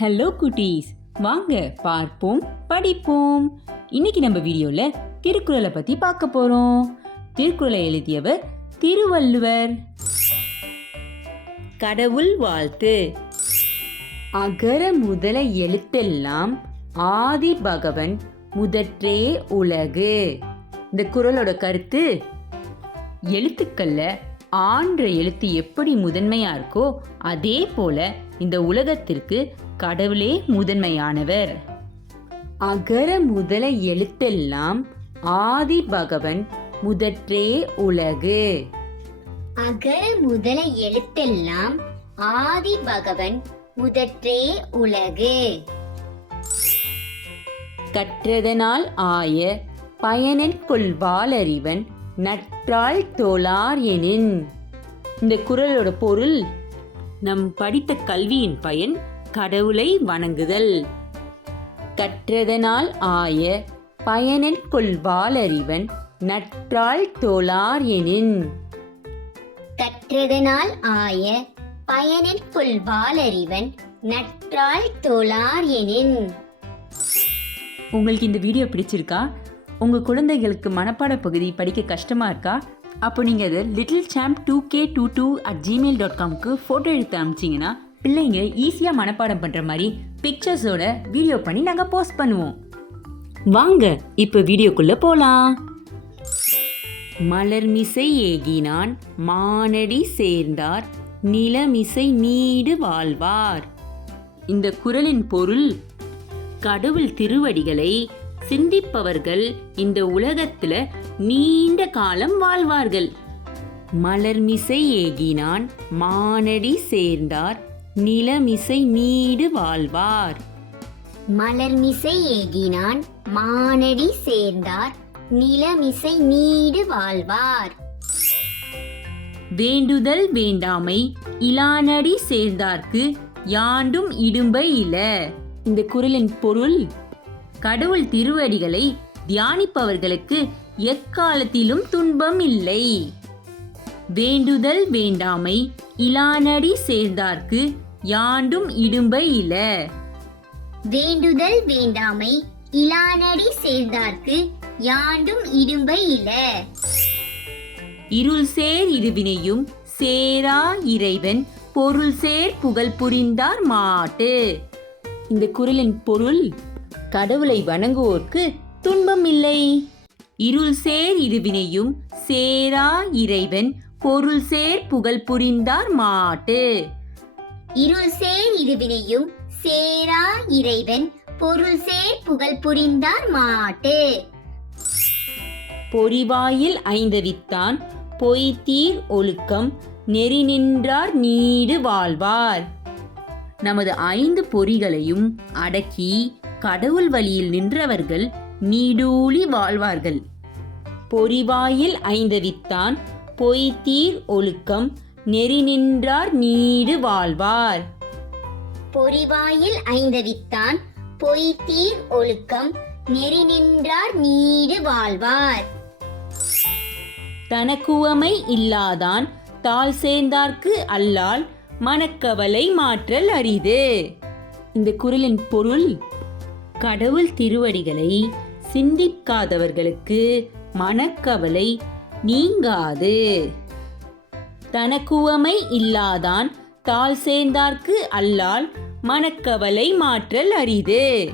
Hello குட்டீஸ் வாங்க பார்ப்போம் படிப்போம். இன்னைக்கு நம்ம வீடியோல திருக்குறளை பத்தி பார்க்க போறோம். திருக்குறளை எழுதியவர் திருவள்ளுவர். கடவுள் வாழ்த்து. அகர முதல எழுத்தெல்லாம் ஆதி பகவன் முதற்றே உலகு. இந்த குறளோட கருத்து எழுத்துக்கள்ல ஆன்ற எழுத்து எப்படி முதன்மையா இருக்கோ அதே போல இந்த உலகத்திற்கு கடவுளே முதன்மையானவர். அகர முதல எழுத்தெல்லாம் ஆதி பகவன் முதற்றே உலகு. அகர முதல எழுத்தெல்லாம் ஆதி பகவன் முதற்றே உலகு. கற்றதனால் ஆய பயனின் கொள்வாளறிவன் நற்றாள் தோளார் எனின். இந்த குறளோட பொருள் நம் படித்த கல்வியின் பயன் கடவுளை வணங்குதல். கற்றதனால் ஆய பயனின் கொள்வாளறிவன் நற்றாள் தோளார் எனின். கற்றதனால் ஆய பயனில் கொள்வாளறிவன் நற்றாள் தோளார் எனின். உங்களுக்கு இந்த வீடியோ பிடிச்சிருக்கா? உங்கள் குழந்தைகளுக்கு மனப்பாட பகுதி படிக்க கஷ்டமாக இருக்கா? அப்போ நீங்கள் அதை little champ two K two two at Gmail dot காம்க்கு photo எடுத்து அனுப்பிச்சிங்கன்னா பிள்ளைங்க ஈஸியாக மனப்பாடம் பண்ணுற மாதிரி பிக்சர்ஸோட வீடியோ பண்ணி நாங்கள் போஸ்ட் பண்ணுவோம். வாங்க இப்போ வீடியோக்குள்ளே போகலாம் மலர்மிசை ஏகினான் மானடி சேர்ந்தார் நிலமிசை நீடு வாழ்வார். இந்த குறளின் பொருள் கடவுள் திருவடிகளை சிந்திப்பவர்கள் இந்த உலகத்துல நீண்ட காலம் வாழ்வார்கள். மலர்மிசை ஏகினான் மானடி சேர்ந்தார் நிலமிசை நீடு வாழ்வார். மலர்மிசை ஏகினான் மானடி சேர்ந்தார் நிலமிசை நீடு வாழ்வார். வேண்டுதல் வேண்டாமை இலானடி சேர்ந்தார்க்கு யாண்டும் இடும்பை இல இந்த குறளின் பொருள் கடவுள் திருவடிகளை தியானிப்பவர்களுக்கு எக்காலத்திலும் துன்பம் இல்லை. வேண்டுதல் வேண்டாமை இலானடி சேர்ந்தார்க்கு யாண்டும் இடும்பை இல. வேண்டுதல் வேண்டாமை இலானடி சேர்ந்தார்க்கு யாண்டும் இடும்பை இல. இருள் சேர் இருவினையும் சேரா இறைவன் பொருள் சேர் புகழ் புரிந்தார் மாட்டு. இந்த குறளின் பொருள் கடவுளை வணங்குவோர்க்கு துன்பம் இல்லை. இருள் சேர் இருவினையும் சேரா இறைவன் பொருள் சேர் புகழ் புரிந்தார் மாட்டு. இருள் சேர் இருவினையும் சேரா இறைவன் பொருள் சேர் புகழ் புரிந்தார் மாட்டு. பொறிவாயில் ஐந்தவித்தான் பொய்த்தீர் ஒழுக்கம் நெறி நின்றார் நீடு வாழ்வார். நமது ஐந்து பொறிகளையும் அடக்கி கடவுள் வழியில் நின்றவர்கள் நீடூழி வாழ்வார்கள். பொறிவாயில் ஐந்தவித்தான் பொய்த்தீர் ஒழுக்கம் நெறி நின்றார் நீடு வாழ்வார். பொறிவாயில் ஐந்தவித்தான் பொய்த்தீர் ஒழுக்கம் நெறி நின்றார் நீடு வாழ்வார். தனக்குவமை இல்லாதான் தாள் சேர்ந்தார்க்கு அல்லால் மனக்கவலை மாற்றல் அரிது. இந்த குறளின் பொருள் கடவுள் திருவடிகளை சிந்திக்காதவர்களுக்கு மனக்கவலை நீங்காது. தனக்குவமை இல்லாதான் தாள் சேர்ந்தார்க்கு அல்லால் மனக்கவலை மாற்றல் அரிது.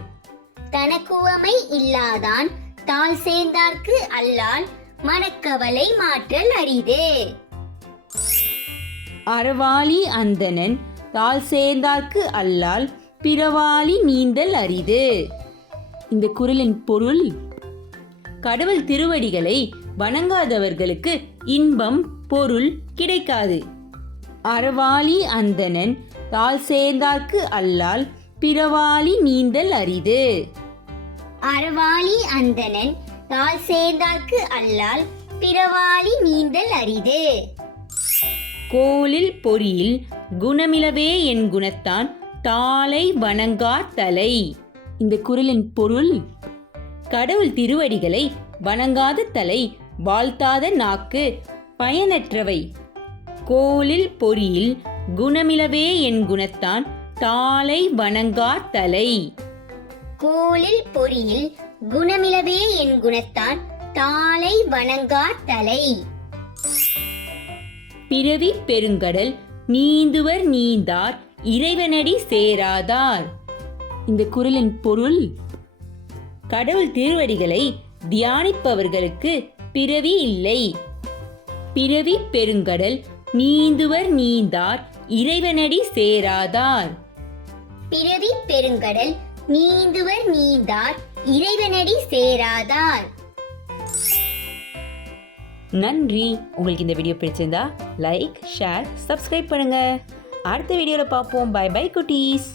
தனக்குவமை இல்லாதான் தாள் சேர்ந்தார்க்கு அல்லால் மனக்கவலை மாற்றல் அரிது. அறவாளி அந்தணன் தாள் சேர்ந்தார்க்கு அல்லால் பிறவாளி நீந்தல் அரிது. இந்த குறளின் பொருள் கடவுள் திருவடிகளை வணங்காதவர்களுக்கு இன்பம் பொருள் கிடைக்காது. அறவாளி அந்தணன் தாள் சேர்ந்தார்க்கு அல்லால் பிறவாளி நீந்தல் அரிது. அறவாளி அந்தணன் தாள் சேர்ந்தார்க்கு அல்லால் பிறவாளி நீந்தல் அரிது. கோலில் பொறியில் குணமிலவே என் குணத்தான் தாளை வணங்கா தலை. இந்த குறளின் பொருள் கடவுள் திருவடிகளை வணங்காத தலை வாழ்த்தாத நாக்கு பயனற்றவை. கோலில் பொறியில் குணமிலவே என் குணத்தான் தாளை வணங்கார் தலை. கோலில் பொறியில் குணமிலவே என் குணத்தான் தாளை வணங்கார் தலை. பிறவி பெருங்கடல் நீந்துவர் நீந்தார் இறைவனடி சேராதார். இந்த குறளின் பொருள் கடவுள் திருவடிகளை தியானிப்பவர்களுக்கு பிறவி இல்லை. பிறவி பெருங்கடல் நீந்துவர் நீந்தார் இறைவனடி சேராதார். பிறவி பெருங்கடல் நீந்துவர் நீந்தார் இறைவனடி சேராதார். நன்றி. உங்களுக்கு இந்த வீடியோ பிடிச்சிருந்தா லைக் ஷேர் சப்ஸ்கிரைப் பண்ணுங்க. அடுத்த வீடியோவில் பார்ப்போம். பை பை குட்டீஸ்.